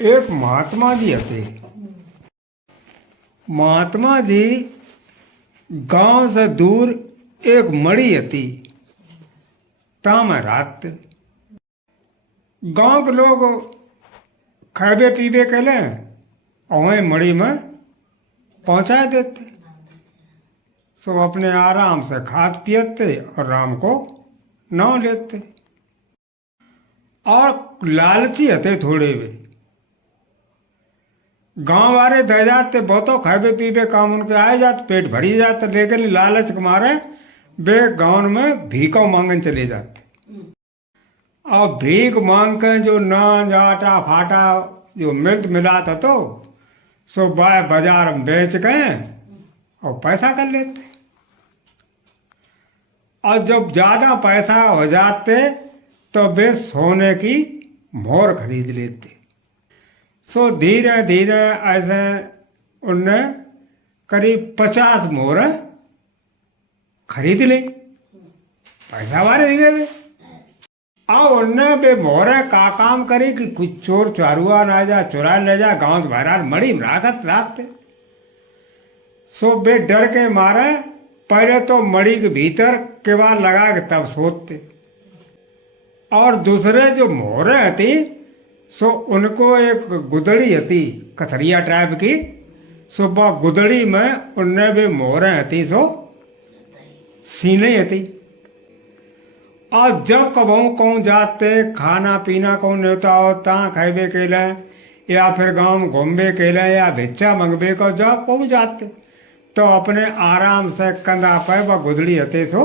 एक महात्मा जी हते। महात्मा जी गांव से दूर एक मड़ी हती, ताम रात गांव के लोग खाबे पीबे के ले वहीं मड़ी में पहुंचा देते। सो अपने आराम से खात पियते और राम को नाव लेते। और लालची हते थोड़े वे, गांव वाले दे जाते बहुतो खाबे पीबे काम उनके आए जाते, पेट भरी जाते, लेकिन लालच के मारे वे गांव में भीखों मांगन चले जाते। और भीख मांग के जो नान आटा फाटा जो मिलत मिलाता तो सो बाजार में बेच के और पैसा कर लेते। और जब ज्यादा पैसा हो जाते तो वे सोने की मोहर खरीद लेते। सो धीरे धीरे ऐसे उनने करीब 50 मोहर खरीद ली, पैसा वाले भी गए। और उनने बे मोहरे का काम करी कि कुछ चोर चारुआ ना जा चुरा ले जा, गांव से बाहर मड़ी में राखत राखते। सो बे डर के मारे पहले तो मड़ी के भीतर केवाड़ लगा के तब सोते। और दूसरे जो मोहरे हती सो उनको एक गुदड़ी हती कथरिया टाइप की। सो वह गुदड़ी में उनने भी मोहरे हती सो सीने हती। और जब कबहू कहूँ जाते खाना पीना कहूँ नेता होता खाबे के लिए या फिर गांव में घूमबे के लिए या भिक्षा मंगबे को जब कहूँ जाते तो अपने आराम से कंधा पे वह गुदड़ी हते सो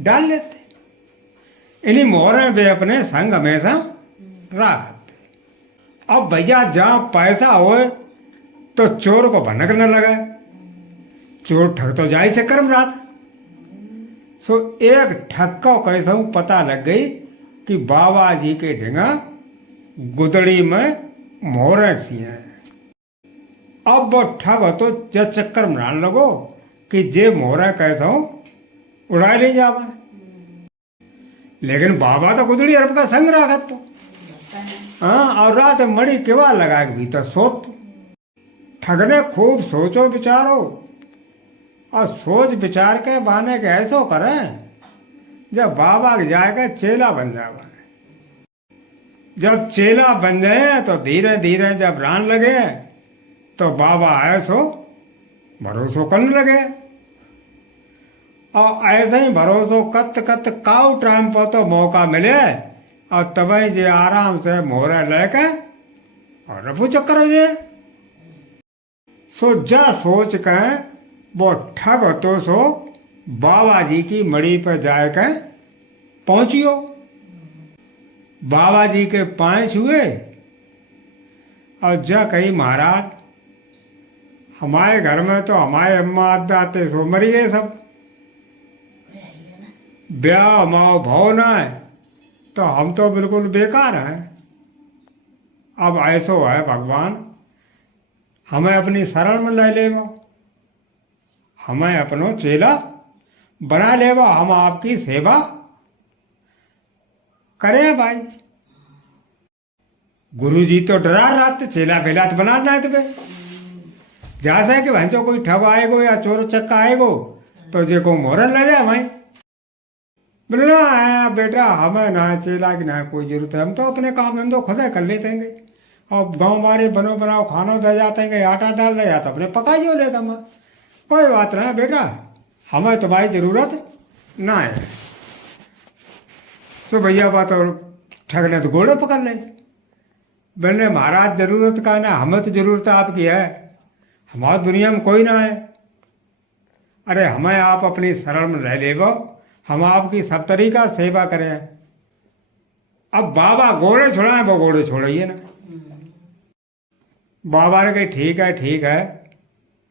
डाल लेते। इन्हीं मोहरे वे अपने संग हमेशा रखते। अब भैया जहाँ पैसा हो तो चोर को भनक न लगे, चोर ठग तो जाए चक्कर में रात। सो एक ठग को कैसा पता लग गई कि बाबा जी के ढेंगा गुदड़ी में मोहरे सी हैं। अब वो ठग तो जब चक्कर में डाल लगो कि जे मोहरा कैसा उड़ा ले जावा। लेकिन बाबा तो गुदड़ी अरब का संग रखत तो हाँ। और रात मड़ी केवा लगा के भीतर सोत। ठगने खूब सोचो विचारो और सोच विचार के बहाने के ऐसो करें जब बाबा के जाएगा चेला बन जावा। जब चेला बन जाए तो धीरे धीरे जब रान लगे तो बाबा ऐसो भरोसो करने लगे। और ऐसे ही भरोसो कत कत काउ टाइम पर तो मौका मिले और तभी जे आराम से मोहरा लेके और रफू चक्कर हो जाए। सो जा सोच के वो ठग तो सो बाबा जी की मड़ी पर जाके पहुंचियो। बाबा जी के पांव छुए और जा कही महाराज हमारे घर में तो हमारे अम्मा आते सो मरी गए सब, ब्याह माओ भाव ना है तो हम तो बिल्कुल बेकार हैं। अब ऐसो है भगवान हमें अपनी शरण में ले लेवा, हमें अपनो चेला बना लेवा, हम आपकी सेवा करें भाई। गुरु जी तो डरा रहा चेला बेला तो बना रहे थे। जैसे कि भैंसो कोई ठग आएगो या चोर चक्का आएगो तो जे को मोहर ले जाए भाई। बोले ना बेटा हमें ना चेला की ना कोई जरूरत है, हम तो अपने काम धंधो खुद कर लेते हैं। और गांव वाले बनो बनाओ खाना दे जाते हैं, आटा डाल दे जाता अपने पकाई जो लेता मैं, कोई बात नहीं बेटा हमें तुम्हारी जरूरत ना है। सो भैया बात और ठगने तो घोड़े पकड़ ले। बोले महाराज जरूरत का ना, हमें तो जरूरत आपकी है, हमारी दुनिया में कोई ना है। अरे हमें आप अपनी शरण में रह ले, हम आपकी सब तरीका सेवा करें। अब बाबा घोड़े छोड़ाए वो घोड़े छोड़िए ना। बाबा ने कही ठीक है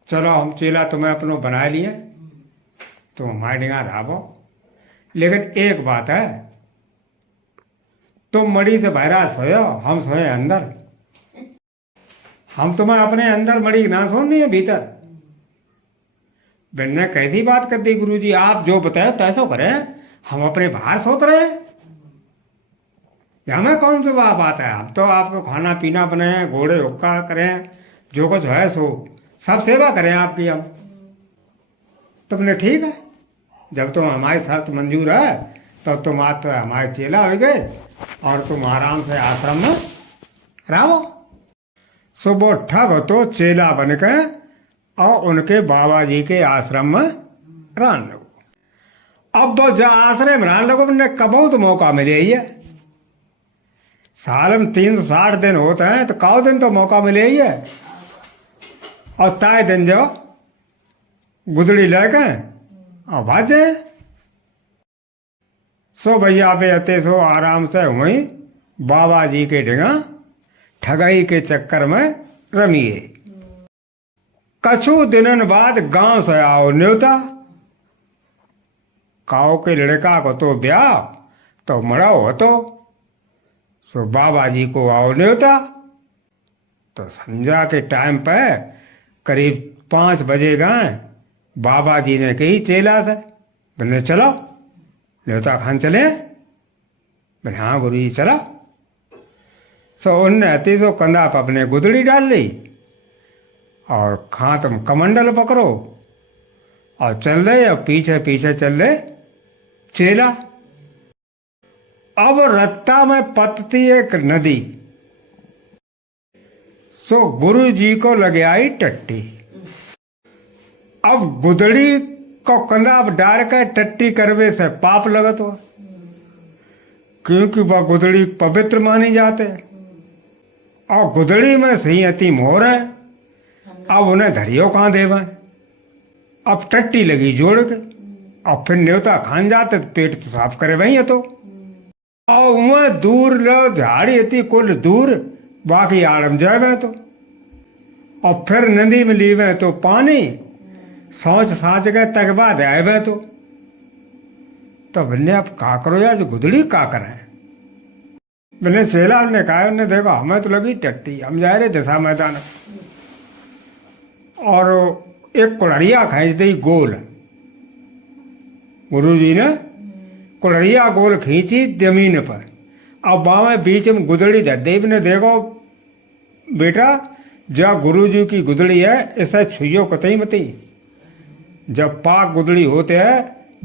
चलो हम चेला तुम्हें अपनो बना लिए, तुम हमारे डिगा रहो। लेकिन एक बात है, तुम मड़ी से बहरा सोयो, हम सोए अंदर। हम तुम्हें अपने अंदर मड़ी ना सोनी है भीतर। मैंने कैसी बात कर दी गुरुजी, आप जो बताए तैसो करें, हम अपने बाहर सोत रहे। हमें कौन सी बात है, हम तो आपको खाना पीना बनाए, घोड़े हुक्का करें, जो कुछ है सो सब सेवा करें आपकी हम। तुमने ठीक है, जब तुम हमारी शर्त मंजूर है तो तुम आज तो हमारे चेला हो गए और तुम आराम से आश्रम में रहो। सो वो ठग तो चेला बन के और उनके बाबा जी के आश्रम में रहने लगो। अब वो जो आश्रम में रहने लगो, उन्हें कबो तो मौका मिले ही है। साल में 360 दिन होते हैं तो कौ दिन तो मौका मिले ही है। और ताए दिन जो गुदड़ी लेके और भाजे। सो भैया बे अते सो आराम से वहीं बाबा जी के डिगा ठगाई के चक्कर में रमिए। कछु दिनन बाद गांव से आओ न्योता, काओ के लड़का को तो ब्याह तो मराओ हो तो। सो बाबा जी को आओ न्योता। तो संध्या के टाइम पे करीब 5 बजे गए। बाबा जी ने कही चेला से, बोले चलो न्योता खान चले। बोले हाँ गुरु जी चला। सो उनने अति तो कंधा पर अपने गुदड़ी डाल ली और खां तुम कमंडल पकड़ो और चल रहे, और पीछे पीछे चल रहे चेला। अब रत्ता में पतती एक नदी। सो गुरु जी को लगे आई टट्टी। अब गुदड़ी को कंधा डाल कर टट्टी करवे से पाप लगत हो, क्योंकि वह गुदड़ी पवित्र मानी जाते। और गुदड़ी में सही अति मोर है। अब उन्हें धरियो कहाँ देव। अब टट्टी लगी जोड़ के, और फिर न्योता खान जाते तो पेट तो साफ करे वही है तो। और वह दूर लो झाड़ी अति कुल दूर, बाकी आड़म जाए तो। और फिर नदी में लीवे तो पानी, सोच साच गए तक बाद आए तो। बोले अब का करो यार, जो गुदड़ी का करे। बोले चेला ने कहा, उन्हें देखो हमें तो लगी टट्टी, हम जा रहे दशा मैदान और एक कुड़रिया खींच दी गोल। गुरु जी ने कुड़रिया गोल खींची जमीन पर, अब बावे बीच में गुदड़ी धर दी। ने देखो बेटा, जब गुरु जी की गुदड़ी है इसे छुइयो कतई मती। जब पाक गुदड़ी होते है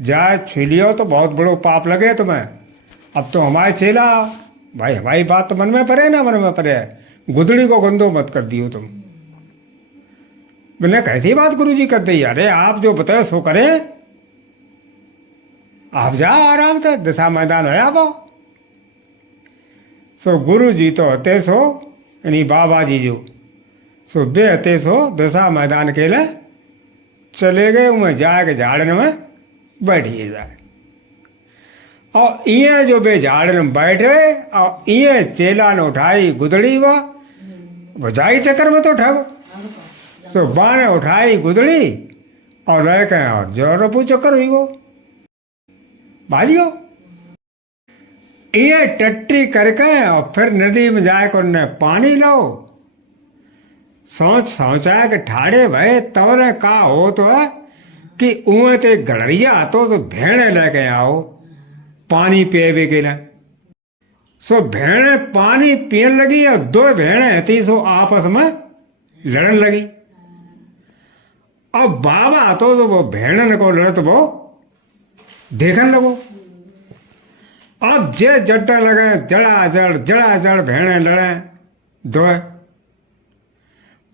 जाए छुलियो तो बहुत बड़ो पाप लगे तुम्हें। अब तो हमारे चेला भाई, हमारी बात तो मन में पड़े ना, मन में पड़े, गुदड़ी को गंदो मत कर दियो तुम। मैंने कैसी बात गुरु जी कर दी। अरे आप जो बताए सो करें, आप जाओ आराम से, दशा मैदान है आप। सो गुरु जी तो हते सो यानी बाबा जी जो सो बे हते सो दशा मैदान के लिए चले गए। उमें जाके झाड़न में बैठिए जाए। और इं जो बे झाड़न में बैठे और इं चेला ने उठाई गुदड़ी, वो जाई चक्कर में तो ठग। सो बाने उठाई गुदड़ी और लेके और जोर पू चक्कर हुई वो बाजियो। ये टट्टी करके और फिर नदी में जाकर उन्हें पानी लो। सोचा के ठाड़े भय तौरे का हो तो है कि उमें तो गड़रिया तो भेड़े लेके आओ पानी पीवे के लिए। सो भेड़े पानी पीने लगी और 2 भेड़े थी सो आपस में लड़न लगी। अब बाबा तो वो भेड़न को लड़त वो देखने लगो। अब जे जट्टा लगे जड़ा भेड़े लड़े, 2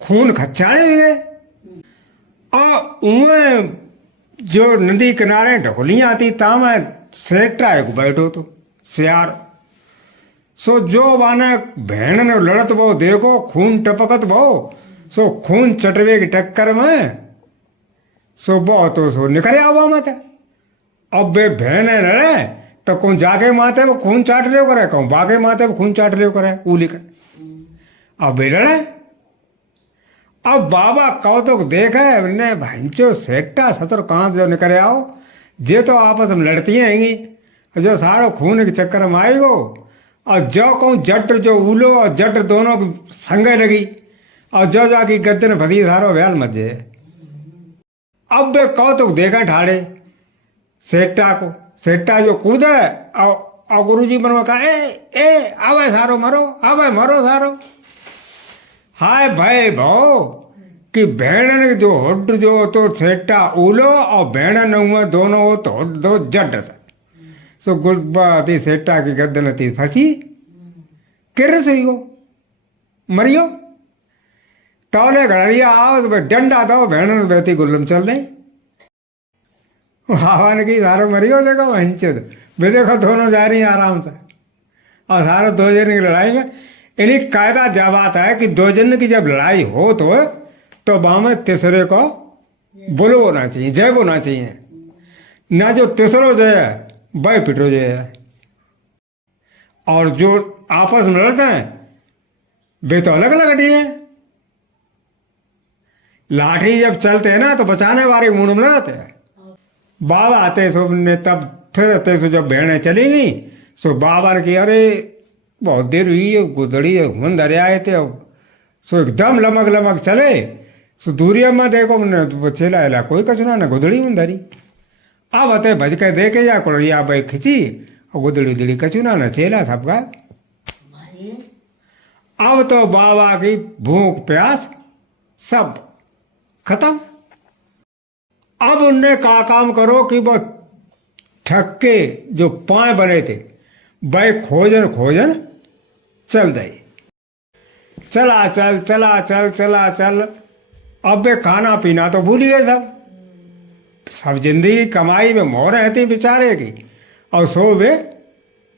खून खच्चाड़े हुए। और उमें जो नदी किनारे ढकोलियाँ आती ताम सेटा एक बैठो तो सियार। सो जो बाने भेड़ ने लड़त वो देखो खून टपकत वो। सो खून चटवे की टक्कर में सो बहुत तो सो निकले आवा मत। अब वे भेड़ लड़े तो कौन जाके माथे में खून चाट लियो करे, कहूँ बाके माथे में खून चाट लियो करे उली कर। अब वे लड़े। अब बाबा कौतुक देखे ने भैंचो सेटा सतर कहाँ जो निकले आओ, जे तो आपस में लड़ती हैंगी जो सारो खून के चक्कर में आई गो। और जो कहूँ जट जो उलो और जट दोनों संगे लगी और जो जाकी गद्दन भदी सारो व्याल मजे। अब वे कौतुक देखा ठाड़े सेटा को, सेटा जो कूदे और गुरुजी बनवा कहा ए आवे सारो मरो, आवे मरो सारो। हाय भाई भाव कि भेड़न जो होड जो तो सेटा उलो और भेड़न हुआ दोनों हो तो होड दो जड सो गुड़बा थी सेटा की गर्दन थी फंसी किर से हो मरियो तौले घड़िया आओ तो डंडा दो भेड़न बेती गुल्लम चल रही हवा ने की सारो मरियो देखो वंच वे देखो दोनों जा रही हैं आराम से और सारे दो जन की लड़ाई में इन्हीं कायदा जवाब है कि दो जन की जब लड़ाई हो तो बामे तीसरे को बोलो होना चाहिए, जय बोलना चाहिए ना। जो तीसरो जय है वह पिटो जय है। और जो आपस में लड़ते हैं वे तो अलग अलग हटी हैं। लाठी जब चलते हैं ना तो बचाने वाले मुंड में रहते हैं। बाबा आते सो ने तब फिर आते सो जब बहनें चली गई सो बाबा की अरे बहुत देर हुई है गुदड़ी घूम धरे आए थे। सो एकदम लमक लमक चले सो दूरिया में देखो मैंने चेला एला कोई कचना ना गुदड़ी में धरी। अब अते भज के देखे जा कुड़िया भाई खिंची और गुदड़ी उदड़ी कचुना ना चेला सबका। अब तो बाबा की भूख प्यास सब खत्म। अब उनने कहा काम करो कि वो ठक्के जो पाए बने थे वह खोजन खोजन चल दे। चला चल चला चल चला चल। अब वे खाना पीना तो भूल गए सब जिंदगी कमाई में मोह रहती बेचारे की और सो वे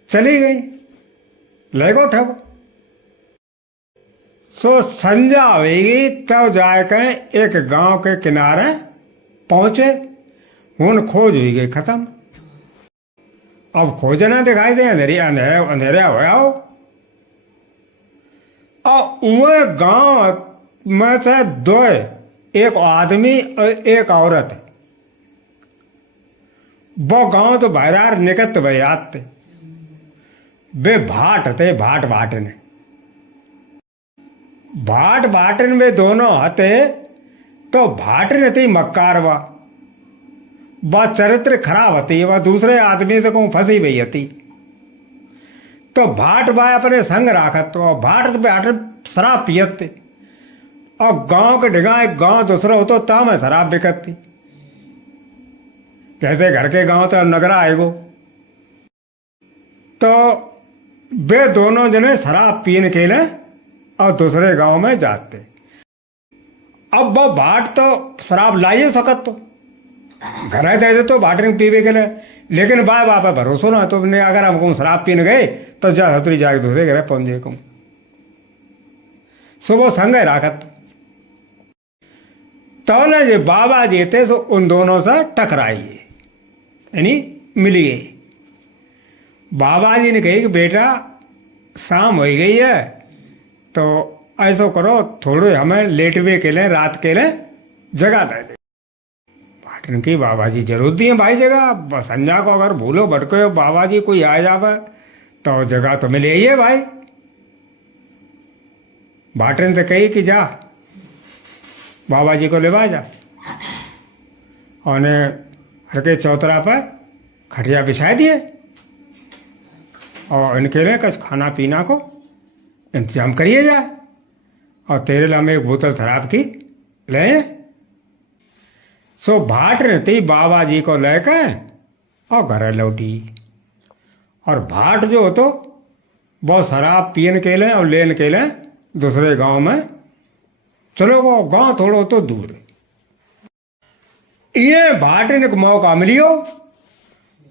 चली गई लेगो ठग। सो संजा हुई तब जाके एक गांव के किनारे पहुंचे। हुन खोज हुई गई खत्म। अब खोजना दिखाई दे अंधेरे अंधेरे हो आओ और वह गांव में थे दो, एक आदमी और एक औरत। वो गांव तो बाहर निकट भाई आते वे भाट थे भाट भाटन भाट भाटन में दोनों हते तो भाटन थी मक्कारवा वह चरित्र खराब होती है। वह दूसरे आदमी से कहूँ फंसी हुई होती तो भाट बाय अपने संग राखत तो भाट भाट शराब पियत थे और गांव के ढिगा एक गांव दूसरा होतो ता में शराब बिकत थी। जैसे घर के गांव तो नगरा आएगो तो वे दोनों जने शराब पीने के लिए और दूसरे गांव में जाते। अब वो भाट तो शराब लाई सकत तो घर दे दे तो भाट पीवे के लिए, लेकिन बाय बापा भरोसा ना तो अगर हम कहूँ शराब पीने गए तो जा हतरी जाके दूसरे घर पहुंच जाए कहूँ सुबह संग राखत। तो जो बाबा जी थे तो उन दोनों से टकराइए यानी मिलिए। बाबा जी ने कही कि बेटा शाम हो गई है तो ऐसा करो थोड़े हमें लेटवे के लिए रात के लिए जगह दे दे। पाटन की बाबा जी जरूर दिए भाई जगह। संजा को अगर भूलो भटको बाबा जी कोई आ जावे तो जगह तो मिले ही है भाई। भाटन से कही कि जा बाबा जी को लेवा जा और हर के चौतरा पर खटिया बिछा दिए और इनके लिए कुछ खाना पीना को इंतजाम करिए जा और तेरे लिए हमें एक बोतल शराब की ले। सो भाट रहती बाबा जी को लेकर और घर लौटी। और भाट जो हो तो वो शराब पीने के लिए और लेने के लिए दूसरे गांव में चलो। वो गांव थोड़ो तो दूर है। ये भाट ने मौका मिलियो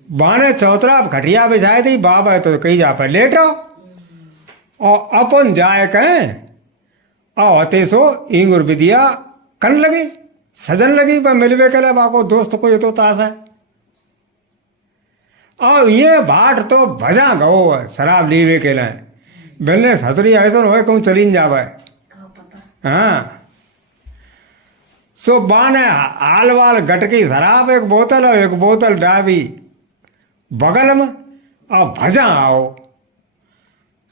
बाने चौतरा खटिया बिछाई दी। बाबा तो कही जा पर लेटो और अपन जाए कहें और हते सो इंगुर विदिया कन लगी सजन लगी वह मिलवे के लिए बाको दोस्त को ये तो ताश है। और ये भाट तो भजा गो शराब लीवे के लिए बेलने सतरी ऐसा हो कहूँ चली जावे। हाँ सो बाने हाल वाल गटकी शराब एक बोतल डाबी बगल में और भजा आओ।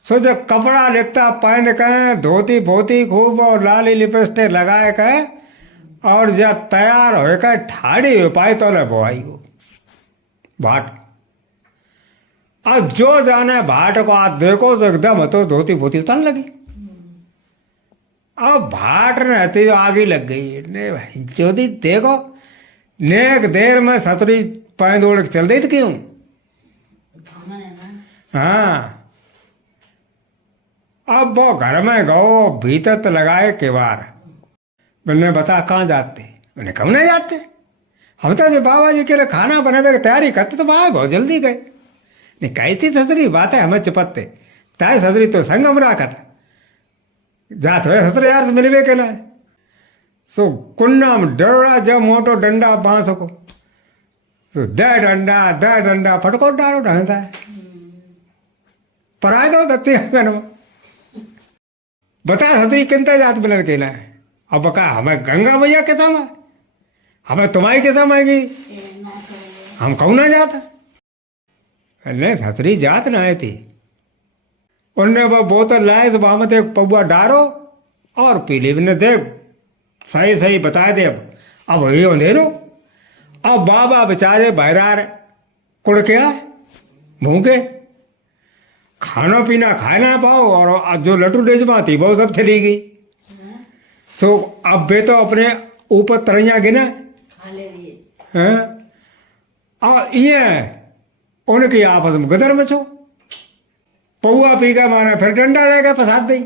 सो जो कपड़ा लिखता पहन के धोती बोती खूब और लाली लिपस्टिक लगाए के और जब तैयार हो के ठाड़ी हो पाई तो ले बोआई हो भाट। और जो जाने भाट को आज देखो तो एकदम तो धोती बोती उतरने लगी। अब भाट रहती तो आगे लग गई ने भाई चौधरी देखो नेक देर में सतरी पैंद ओढ़ के चल दी थी क्यों। हाँ अब वो घर में गो भीतर तो लगाए केवार। मैंने बता कहाँ जाते। मैंने कम नहीं जाते हम तो जो बाबा जी के लिए खाना बनाने की तैयारी करते तो वहाँ बहुत जल्दी गए। नहीं कही थी सतरी बात है हमें चुपत्ते ताई सतरी तो संगम रखा था जात हुए सतरे यार से मिलवे के लिए सो कुन्ना में डरोड़ा जब मोटो डंडा बांस को तो दे डंडा फटको डालो ढंगता है पराए दो दत्ती बता सतरी किनता जात मिलन के ना अब बका हमें गंगा मैया के साम हमें तुम्हारी के साम आएगी हम कहूँ ना जाता नहीं सतरी जात ना आई थी। उनने वो बोतल लाए तो वहां में एक पौआ डारो और पी ली। ने देख सही सही बता दे अब ये अंधेरो। अब बाबा बेचारे बहरार कुड़ के आए भूखे खाना पीना खा ना पाओ और जो लटू डेजमा थी वो सब चली गई। सो अब वे तो अपने ऊपर तरैया गिना और ये उनकी आपस में गदर मचो पौआ पी का मारा फिर डंडा लेकर फसाद दी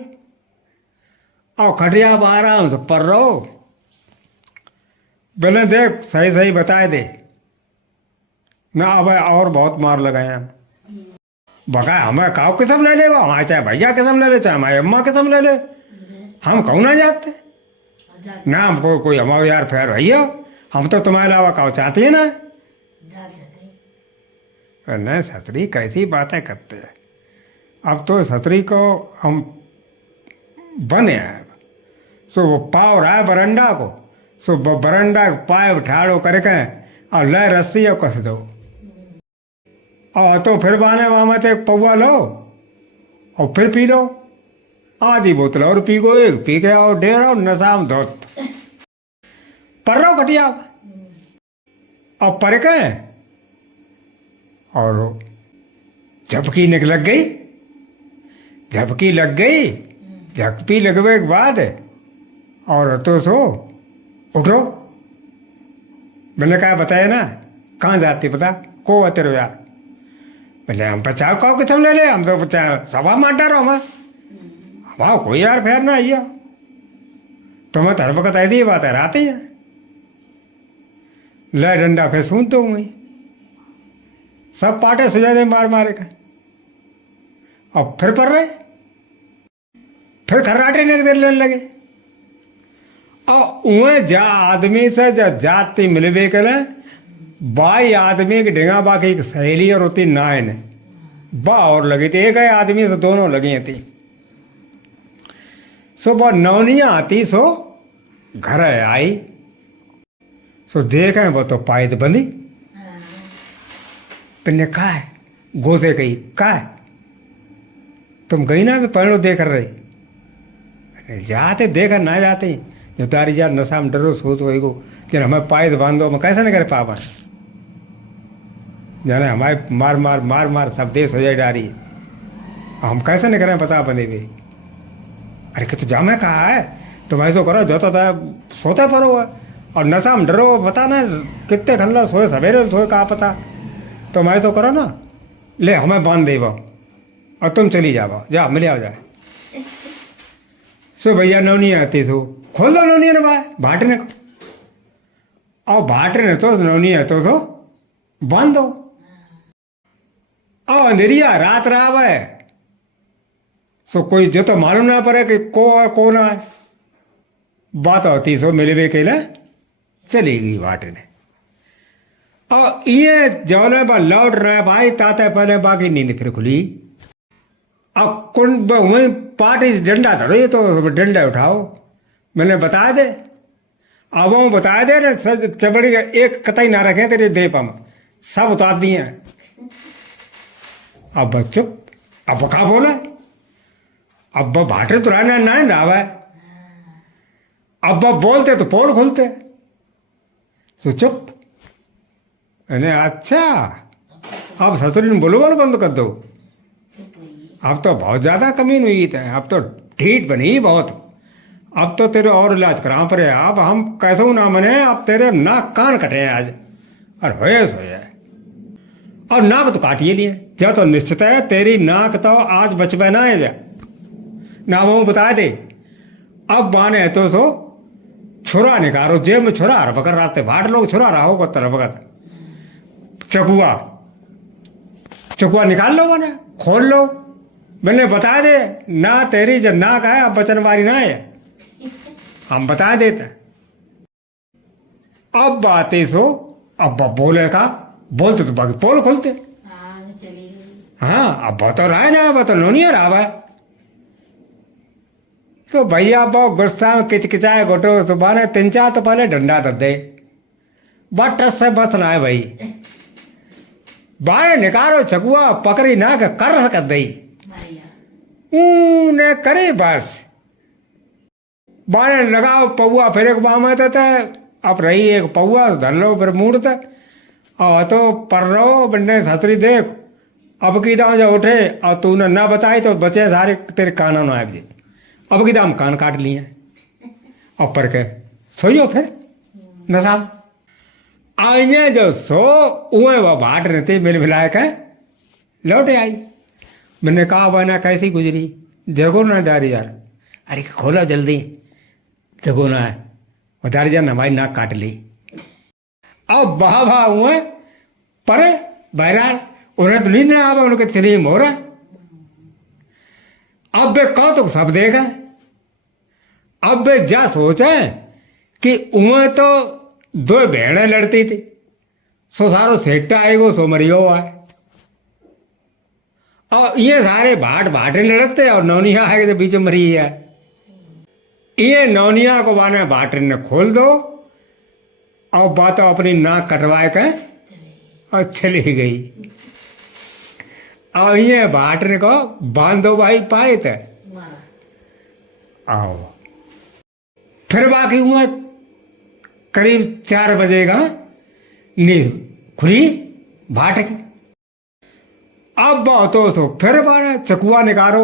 और खटिया आराम से पर रहो। बोले देख सही सही बताए दे ना अब और बहुत मार लगाए हम बका हमें काव किस्म ले ले हमारे चाहे भैया किस्म ले ले चाहे हमारी अम्मा किस्म ले ले हम कहूँ ना जाते ना हमको कोई हमारे यार फेर भैया हम तो तुम्हारे अलावा काव चाहते हैं ना। नहीं सतरी कैसी बातें करते हैं। अब तो सतरी को हम बंद हैं सो वो पाव रहा है बरंडा को सो बरंडा पाए ठाड़ो करके और ले रस्सी और कस दो और तो फिर बाने वहाँ मत एक पौआ लो और फिर पी लो आधी बोतल और पी गो एक पी के और डेर और नशाम धोत पर लो खटिया और पर के और झपकी लग गई झपकी लग गई झपकी लगने के बाद और तो सो उठो। मैंने कहा बताया ना कहाँ जाती पता को तेरे यार पहले हम बचाव का कितम ले ले हम तो बचाव सवा मार डारो हम हमारा कोई यार फेर ना आइया तुम्हें तो हर वक्त ऐसी बात है रात ही है ले डंडा फिर सुनते हूँ सब पाटे सुझा दे मार मारे का और फिर पर रहे फिर खर्राटे ने देर लेने लगे और उन्हें जा आदमी से जाती मिलवे के लिए बाई आदमी की ढेंगा बाकी एक सहेली और होती नाय ने बा और लगी थी एक आदमी से दोनों लगी थी सो बा नौनिया आती सो घर आई सो देखे वो तो पायद बंदी पिन्ने कहा है गोदे गई कहा है तुम गई ना मैं पहलो देख रही जाते देखा ना जाते जो तारी यार नशा में डरो सोच वही को जन हमें पायद बांधो मैं कैसे नहीं करे पापा जाने हमारे मार मार मार मार सब देश हो जाए डारी हम कैसे नहीं करें पता बने भी अरे कि तो जामे कहा है तुम ऐसा करो जोता था सोते पर हो और नशा में डरो पता ना कितने खनला सोए सवेरे सोए कहा पता तुम ऐसा करो ना ले हमें बांध दे और तुम चली जाओ जा मिले आओ जाए सो भैया नौनी आती सो खोल दो नौनी ने भाटने को और भाटने ने तो नौनी है तो बांध दो और अंधेरिया रात रहा है सो कोई जो तो मालूम ना पड़े कि को है को ना है बात होती सो मिले के लिए चली गई भाटने और ये जौने पर लौट रहे भाई ताते पहले बाकी नींद फिर खुली अब कुंड वहीं पार्टी डंडा धरो ये तो डंडा उठाओ मैंने बता दे अब वो बता दे ना चबड़ी एक कतई ना रखे तेरे दे पम सब उतार दिए अब चुप अब कहा बोला अब भाटे तो रहना ना रावा अब बोलते तो पोल खुलते तो चुप मैंने अच्छा अब ससुरी ने बोलो बोलो बंद कर दो। अब तो बहुत ज़्यादा कमी हुई है, अब तो ढीठ बनी बहुत। अब तो तेरे और इलाज करा पर है। अब हम कैसे ना मने, अब तेरे नाक कान कटे हैं आज, और होए सोए और नाक तो काटिए लिए जा, तो निश्चित है तेरी नाक तो आज बचबे ना है जा ना, वो बता दे। अब बाने है तो सो छुरा निकालो, जेब में छुरा हर पकड़ रहा थे, भाट लोग छुरा रहा होगा तरह वक्त चकुआ चकुआ निकाल लो, मैंने खोल लो, मैंने बता दे ना तेरी जो नाक है अब बचन वाली ना है, हम बता देते। अब बातें सो अब बोले का बोलते तो बाकी पोल खोलते। हाँ अब तो रहा है ना, अब तो नोनिया रहा है। तो भैया बहुत गुस्सा में किचकिचाए गोटो तो बाने 3-4 तो पहले डंडा दे दे, बट से बस ना है भाई, बाए निकालो चकुआ पकड़ी ना के कर सक दई ने करे बस, बाने लगाओ पौआ फिर एक बाम आते थे। अब रही एक पौआ धर लो फिर मूड़ते और तो पर रहो बंदे सतरी देख, अब की दाम जो उठे और तूने ना बताई तो बचे सारे तेरे कानों में आए। अब की दाम कान काट लिए और पर के सोइयो फिर न साहब आइए जो सो उए वो बाट रहते मिल मिलाए के लौटे आई। मैंने कहा बना कैसी गुजरी, देखो ना डारी यार, अरे खोलो जल्दी, देखो ना और डारी यार हमारी नाक काट ली। अब बाबा हुए परे बहरहाल उन्हें तो नींद ना आवा, उनके चलिए मोरा। अब वे कहो तो सब देगा, अब वे जा सोचे कि उन्हें तो 2 बहनें लड़ती थी, सो सारो सेठा आएगो सो मरियो आए, और ये सारे भाटे लड़कते और नौनिया आएगे तो बीच में मरी है। ये नौनिया को बाने भाटे ने खोल दो और बात अपनी नाक कटवाए के और चली गई। और ये भाटने को बांधो भाई पाए थे आओ। फिर बाकी हुआ करीब 4 बजेगा नींद खुली भाट की। अब बहुत तो फिर बारे चकुआ निकालो,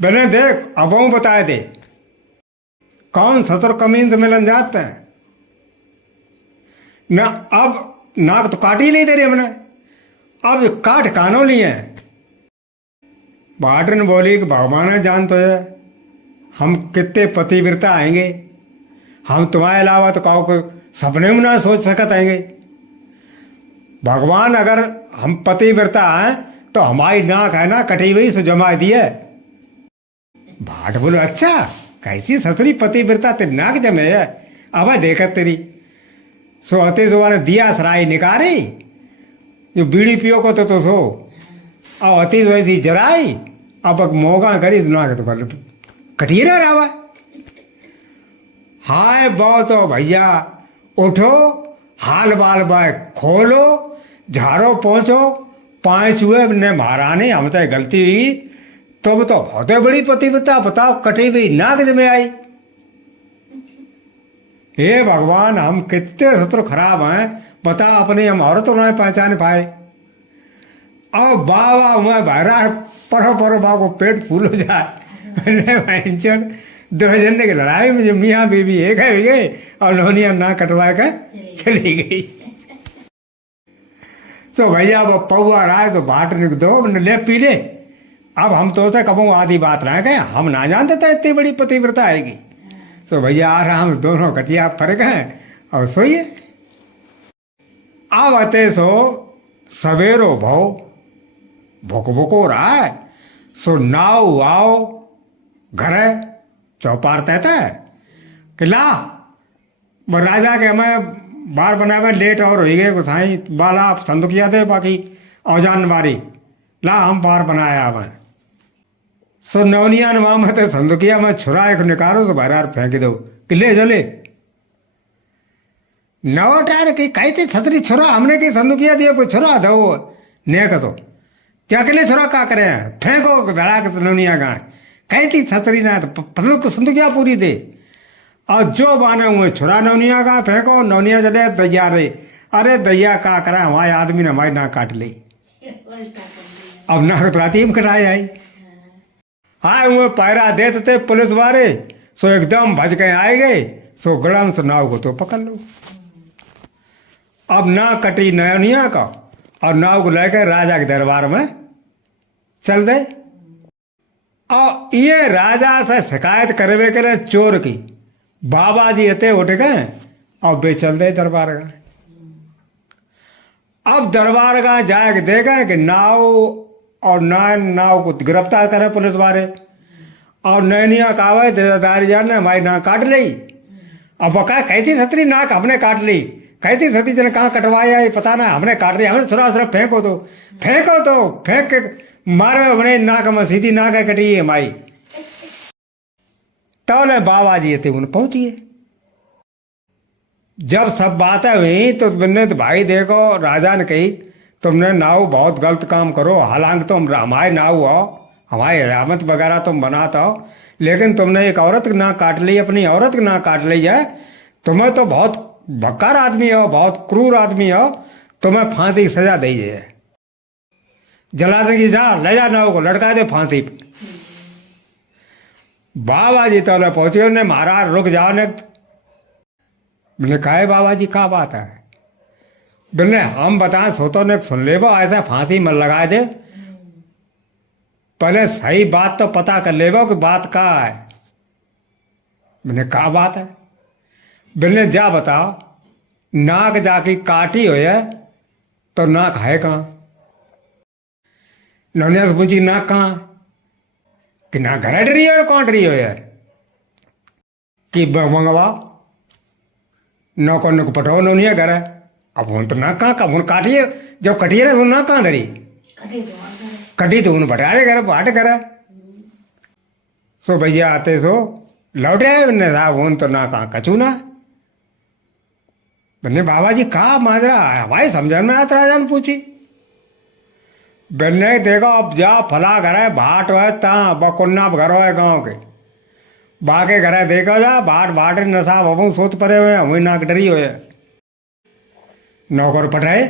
मैंने देख अब वो बताए दे कौन सतर कमीन से मिलन जाते हैं ना। अब नाक तो काट ही नहीं दे रही हमने, अब काट कानों लिए। भाट ने बोली कि भगवान जान तो है हम कितने पतिव्रता आएंगे, हम तुम्हारे अलावा तो काहो को सपने में ना सोच सकत आएंगे। भगवान अगर हम पतिव्रता हैं तो हमारी नाक है ना कटी हुई सो जमा दिए। भाट बोलो अच्छा कैसी ससुरी पतिव्रता तेरी नाक जमे है, अब देखत तेरी सो अते सो दिया सराय निकाली, जो बीड़ी पियो को तो सो और अति सो थी जराई, अब मोगा करी तो नाक तो कटीरा रहा। हाय बहुत हो भैया उठो, हाल बाल बाय खोलो, झाड़ो पहुंचो, 5 हुए ने महारानी हम तो गलती हुई, तुम तो बहुत बड़ी पतिव्रता बताओ कटी हुई नाक में आई। हे भगवान हम कितने सत्र खराब हैं बता, अपने हम औरतों ने पहचान पाए। और बाबा हुआ बहरा परो परो बाबा को पेट फूल हो जाए। 2 जने की लड़ाई में जो मियाँ बीवी एक है गए और नौनिया ना कटवा कर चली गई। तो भैया वो पौआ रहा है तो बाट निक दो ले पी ले। अब हम तो कबो आधी बात रह गए, हम ना जानते थे इतनी बड़ी पतिव्रता आएगी। तो भैया आराम से दोनों कटिया फर्क हैं और सोइए। अब आते सो सवेरो भो भुक भुको रहा है, सो नाव आओ घर चौपार तहता है कि ला वो राजा के हमें बार बनाए हुए लेट और हो गए गुसाई बाला आप संदुकिया दे बाकी औजान मारी ला हम बार बनाया हमें। सो नौनिया ने माम थे संदुकिया में छुरा एक निकालो तो बाहर फेंक दो कि ले जो ले नौ टायर की कही थी छतरी छुरा हमने की संदुकिया दिया कोई छुरा दो ने तो क्या के लिए छुरा का करे फेंको धड़ा के तो नौनिया गाय कही थी छतरी ना तो पतलू को संदुकिया पूरी दे और जो बाने हुए छुरा नौनिया का फेंको। नौनिया चले दैया रे, अरे दैया का करा हमारे आदमी ने हमारी नाक काट ली। अब नाक तो राती में कटाई आई। हाँ वो पैरा देते थे पुलिस वाले, सो एकदम भज के आए गए, सो गड़म से नाव को तो पकड़ लो। अब ना कटी नयनिया का, और नाव को लेकर राजा के दरबार में चल गए। और ये राजा से शिकायत करवे के लिए चोर की बाबा जी इतने उठ गए और वे चल गए दरबार गए। अब दरबार गांव जाके देखे कि नाव और नाव को गिरफ्तार करे पुलिस वाले, और नैनिया कावे देदारी जान ने हमारी नाक काट ली। अब वो कहा कहती सतरी नाक हमने काट ली, कहती सती जन कहाँ कटवाया ये पता ना, हमने काट लिया, हमने सुरा सुरा फेंको तो फेंक के मारे हमने नाक में सीधी नाक कटी है माई। तो बाबा जी थे उन पहुंचिए। जब सब बातें हुई तो तुमने तो भाई देखो राजा ने कही तुमने नाव बहुत गलत काम करो, हालांकि तुम हमारे नाव हो, हमारी हयामत वगैरह तुम बनाता हो, लेकिन तुमने एक औरत की नाक काट ली, अपनी औरत की नाक काट ली है। तुम्हें तो बहुत बक्कार आदमी हो, बहुत क्रूर आदमी हो, तुम्हें फांसी की सजा दी जाए, जला देगी, जा ले जा नाव को लटका दे फांसी पे। बाबा जी तो पहुंचे, उन्हें महाराज रुक जाओ ने। मैंने कहा बाबा जी क्या बात है? बोले हम बताएं सोतो ने सुन ले बो, ऐसा फांसी मत लगा दे, पहले सही बात तो पता कर ले बो कि बात क्या है। मैंने कहा बात है? बोले जा बताओ, नाक जाके काटी हो है तो नाक है कहाँ? नौनिया से पूछी नाक कहाँ कि ना घर डरी हो कौन डरी हो यार कि मंगवा नौको नुक पटो नौनिया घर है। अब उन तो ना कहाँ का उन काटिए, जब कटिए ना तो ना कहाँ धरी कटी तो उन भटारे घर बाट करे। सो भैया आते सो लौटे आए साहब उन तो ना कहाँ कचू ना। बन्ने बाबा जी कहा माजरा हमारी समझ में आता राजा ने पूछी। बन्ने देखो अब जा फला घर है भाट है ता बकुन्ना घर है गाँव के बाके घर है देखो जा भाट नशा बबू सोत परे हुए हमें नाक डरी हुए नौकर पटाए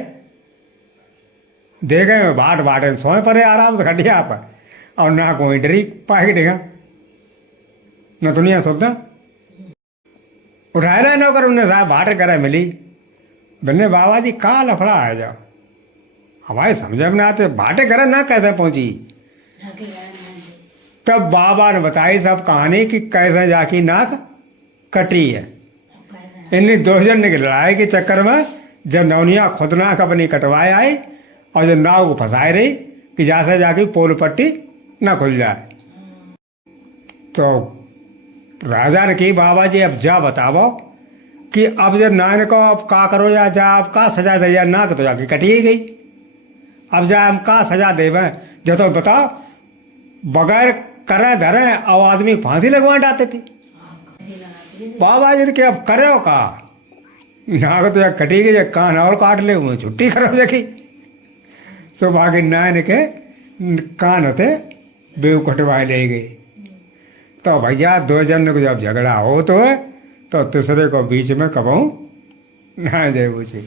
देखे भाट सोए परे आराम से खटिया पर और ना कोई डरी पाके देगा न दुनिया सोचना उठाए रहे नौकर उन्हें साहब भाट करे मिली। बन्ने बाबा जी कहाँ लफड़ा है जाओ हमारे समझ में आते भाटे करे ना कैसे पहुंची। तब बाबा ने बताई सब कहानी कि कैसे जाकी नाक कटी है। इन्हीं दो जन की लड़ाई के चक्कर में जब नौनिया खुद नाक अपनी कटवाए आई और जब नाव को फंसाए रही कि जैसे जाके पोल पट्टी ना खुल जाए। तो राजा ने की बाबा जी अब जा बताओ कि अब जब नान को अब का करो या जा अब का सजा दे या नाक तो जाके कटी गई, अब जा हम का सजा देवे जो तो बताओ बगैर करे धरे और आदमी फांसी लगवा डालते थे। बाबा जी ने कि अब करे हो का नाक तो या कटी गई कान और काट ले वो छुट्टी करो देखी। सो बाकी नान के कान होते बेव कटवाए ले गई। तो भैया दो जन को जब झगड़ा हो तो तीसरे को बीच में कबहू ना जाए पूछे।